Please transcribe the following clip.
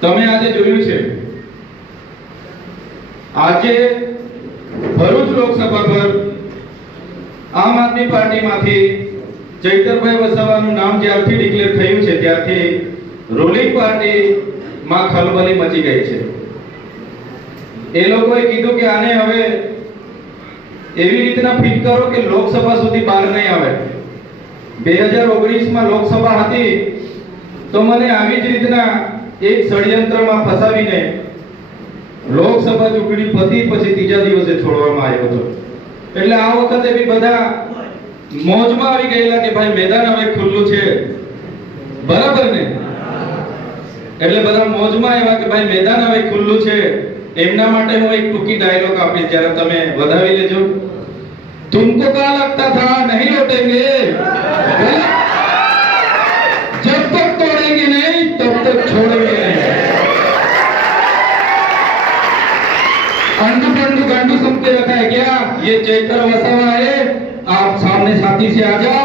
તમે આજે જોયું છે. આજે ભરૂચ લોકસભા પર આમ આદમી પાર્ટીમાંથી ચૈતરભાઈ વસાવાનું નામ જ્યારથી ડિક્લેર થયું છે, ત્યારથી રૂલિંગ પાર્ટીમાં ખલબલી મચી ગઈ છે. એ લોકોએ કીધું કે આને હવે એવી રીતના ફિટ કરો કે લોકસભા સુધી બહાર નહીં આવે. બે હજાર ઓગણીસમાં લોકસભા હતી, તો મને આવી જ રીતના એક ષડયંત્રમાં ફસાવીને લોકસભા ચૂંટણી પતી પછી ત્રીજા દિવસે છોડવામાં આવ્યો હતો. એટલે આ વખતે બી બધા મોજમાં આવી ગયેલા કે ભાઈ મેદાન હવે ખુલ્લું છે. બરાબર ને? એટલે બધા મોજમાં આવ્યા કે ભાઈ મેદાન હવે ખુલ્લું છે. એમના માટે હું એક ટૂંકી ડાયલોગ આપીશ. જ્યારે તમે વધાવી લેજો. તુમકો કા લગતા થા? નહીં લૌટેંગે. अंडू पंडू गंडू सबके रखा है क्या ये चैतर वसावा है आप सामने साथी से आ जाओ मैदान में लड़ के